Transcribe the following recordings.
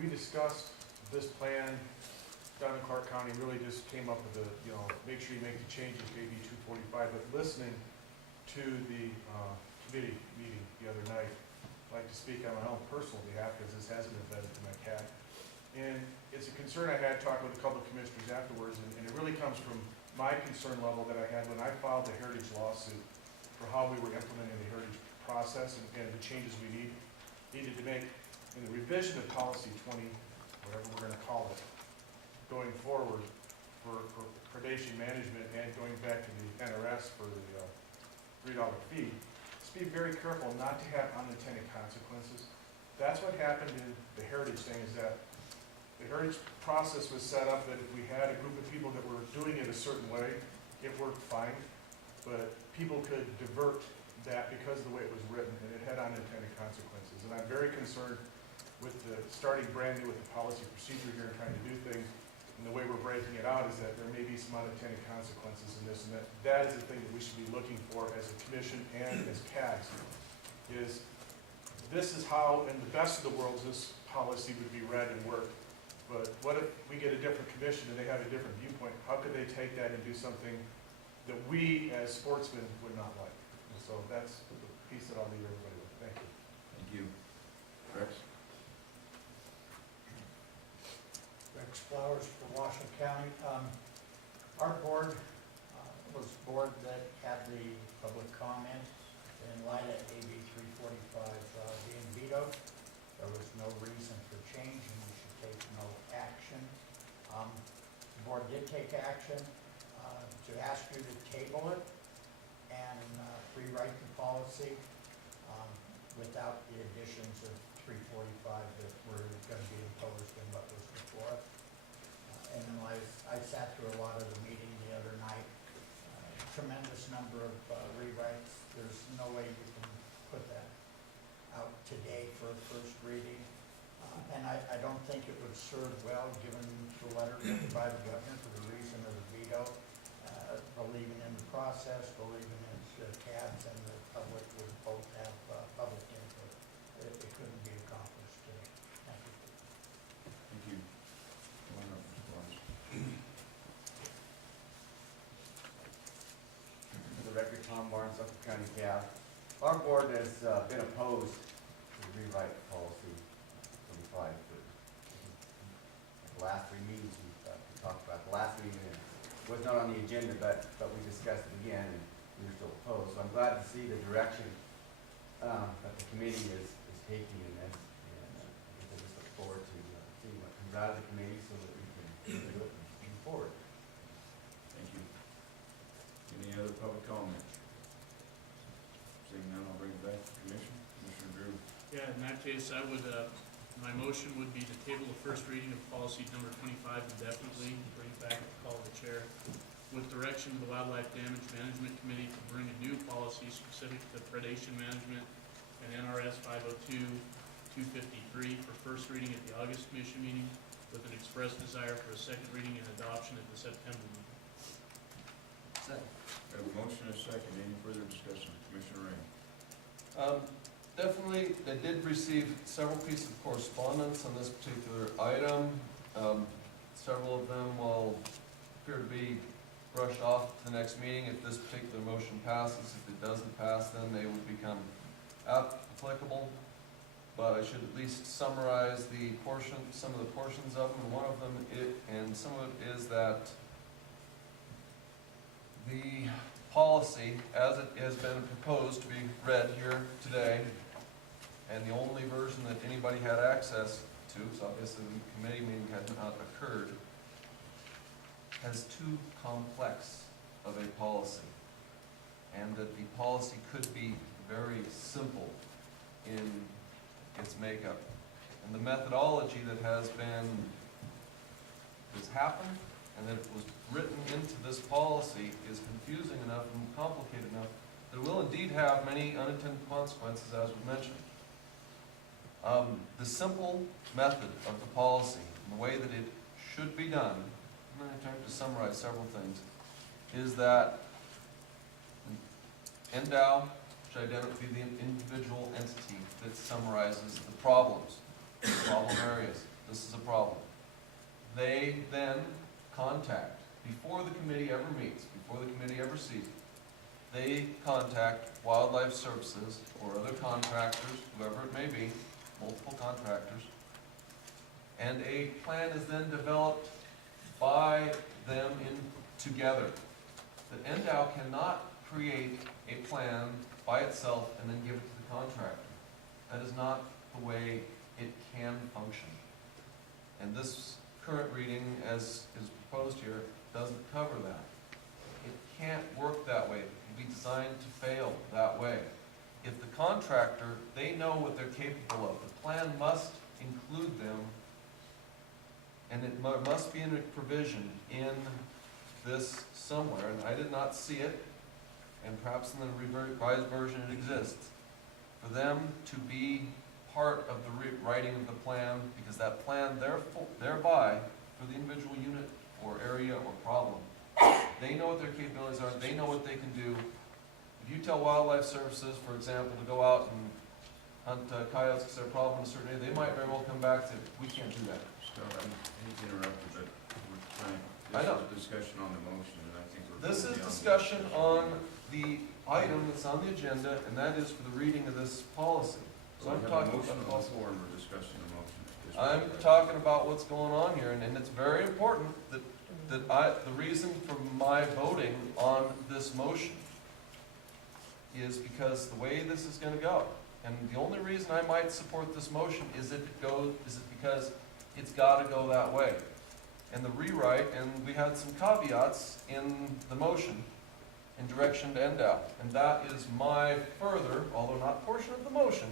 we discussed this plan down in Clark County, really just came up with the, make sure you make the changes to AB 245, but listening to the committee meeting the other night, I'd like to speak on my own personal behalf, because this hasn't been vetted to my CAC. And it's a concern I had talking with a couple of commissioners afterwards, and it really comes from my concern level that I had when I filed the Heritage lawsuit for how we were implementing the Heritage process and the changes we needed to make in the revision of policy 20, whatever we're going to call it, going forward for predation management and going back to the NRS for the $3 fee. Just be very careful not to have unintended consequences. That's what happened in the Heritage thing, is that the Heritage process was set up that if we had a group of people that were doing it a certain way, it worked fine, but people could divert that because of the way it was written, and it had unintended consequences. And I'm very concerned with the starting brand new with the policy procedure here and trying to do things, and the way we're breaking it out is that there may be some unintended consequences in this, and that is the thing that we should be looking for as a commission and as CAGs, is this is how, in the best of the worlds, this policy would be read and worked. But what if we get a different commission and they have a different viewpoint? How could they take that and do something that we as sportsmen would not like? And so that's the piece that I'll leave everybody with. Thank you. Thank you. Rex? Rex Flowers from Washington County. Our board was the board that had the public comment in light of AB 345 being vetoed. There was no reason for change and we should take no action. The board did take action to ask you to table it and rewrite the policy without the additions of 345 that were going to be imposed in what was before us. And then I sat through a lot of the meeting the other night. Tremendous number of rewrites. There's no way you can put that out today for a first reading. And I don't think it would serve well, given the letter written by the governor for the reason of the veto, believing in the process, believing in the CABs and the public would both have public input. It couldn't be accomplished today. Thank you. Thank you. Come on up, Mr. Barnes. For the record, Tom Barnes, Suffolk County CAB. Our board has been opposed to rewrite policy 25. The last three meetings we talked about. The last meeting was not on the agenda, but we discussed it again, and we were still opposed. So I'm glad to see the direction that the committee is taking in this, and I just look forward to seeing what comes out of the committee so that we can do it and move forward. Thank you. Any other public comment? Seeing none, I'll bring it back to the commission. Commissioner Drew. Yeah, in that case, I would, my motion would be to table the first reading of policy number 25 indefinitely, and bring it back to call the chair, with direction to the Wildlife Damage Management Committee to bring a new policy specific to predation management and NRS 502-253 for first reading at the August commission meeting, with an express desire for a second reading and adoption at the September meeting. Second. We have a motion and a second. Any further discussion? Commissioner Ray. Definitely, they did receive several pieces of correspondence on this particular item. Several of them will appear to be brushed off to the next meeting if this particular motion passes. If it doesn't pass, then they would become applicable. But I should at least summarize some of the portions of them. And one of them, and some of it is that the policy, as it has been proposed to be read here today, and the only version that anybody had access to, so obviously the committee meeting had not occurred, has too complex of a policy, and that the policy could be very simple in its makeup. And the methodology that has happened, and that it was written into this policy, is confusing enough and complicated enough that it will indeed have many unintended consequences, as we mentioned. The simple method of the policy, and the way that it should be done, I'm going to attempt to summarize several things, is that NDOW should be the individual entity that summarizes the problems, the problem areas, the problem. They then contact, before the committee ever meets, before the committee ever sees it, they contact Wildlife Services or other contractors, whoever it may be, multiple contractors, and a plan is then developed by them together. The NDOW cannot create a plan by itself and then give it to the contractor. That is not the way it can function. And this current reading, as is proposed here, doesn't cover that. It can't work that way. It can be designed to fail that way. If the contractor, they know what they're capable of. The plan must include them, and it must be in a provision in this somewhere, and I did not see it, and perhaps in the revised version it exists, for them to be part of the writing of the plan, because that plan thereby, for the individual unit or area or problem, they know what their capabilities are, they know what they can do. If you tell Wildlife Services, for example, to go out and hunt coyotes because they're a problem in a certain area, they might very well come back and say, we can't do that. So, I hate to interrupt you, but we're trying, I know. this is a discussion on the motion, and I think we're. This is beyond the discussion on discussion. the item that's on the agenda, and that is for the reading of this policy. So We I'm have a talking motion about on the floor, and we're discussing the motion at this I'm point. talking about what's going on here, and it's very important that the reason for my voting on this motion is because the way this is gonna go. And the only reason I might support this motion is because it's gotta go that way. And the rewrite, and we had some caveats in the motion in direction to NDOW. And that is my further, although not portion of the motion,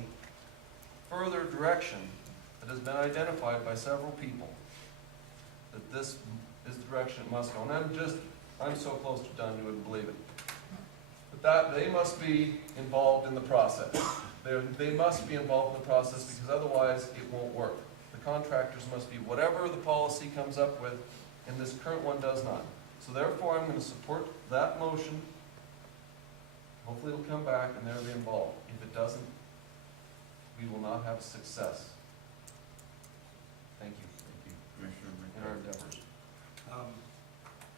further direction that has been identified by several people, that this is the direction it must go. And I'm so close to done, you wouldn't believe it. But that, they must be involved in the process. They must be involved in the process, because otherwise it won't work. The contractors must be, whatever the policy comes up with, and this current one does not. So therefore, I'm gonna support that motion. Hopefully it'll come back and they'll be involved. If it doesn't, we will not have success. Thank you Thank you, Commissioner in our McDowell. endeavors.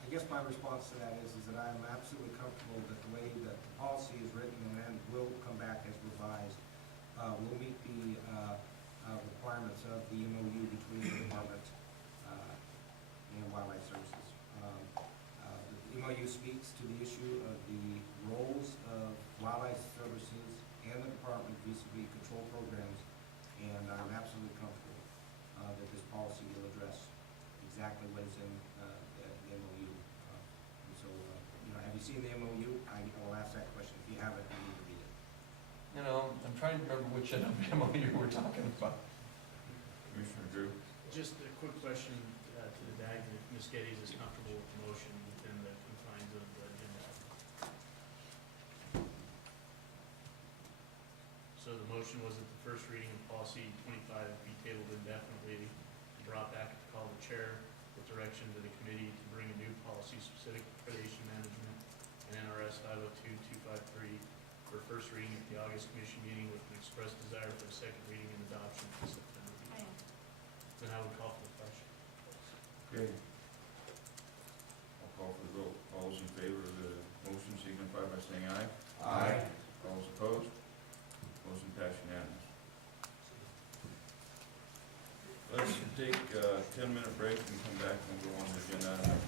I guess my response to that is that I am absolutely comfortable that the way that the policy is written and will come back as revised, will meet the requirements of the MOU between the department and Wildlife Services. The MOU speaks to the issue of the roles of Wildlife Services and the department vis-a-vis control programs, and I'm absolutely comfortable that this policy will address exactly what is in the MOU. And so, have you seen the MOU? I will ask that question. If you haven't, you need to read it. You know, I'm trying to remember which MOU we're talking about. Commissioner Drew? Just a quick question to the DAG, if Ms. Geddes is comfortable with the motion within the confines of the agenda. So the motion was that the first reading of policy 25 be tabled indefinitely, brought back at the call of the chair, with direction to the committee to bring a new policy specific to predation management and NRS 502-253 for first reading at the August commission meeting, with an express desire for a second reading and adoption at the September meeting. Then I would call for the question. Okay. I'll call for the vote. All those in favor of the motion signify by saying aye. Aye. All those opposed? Motion passed unanimous. Let's take a 10-minute break and come back and go on to agenda item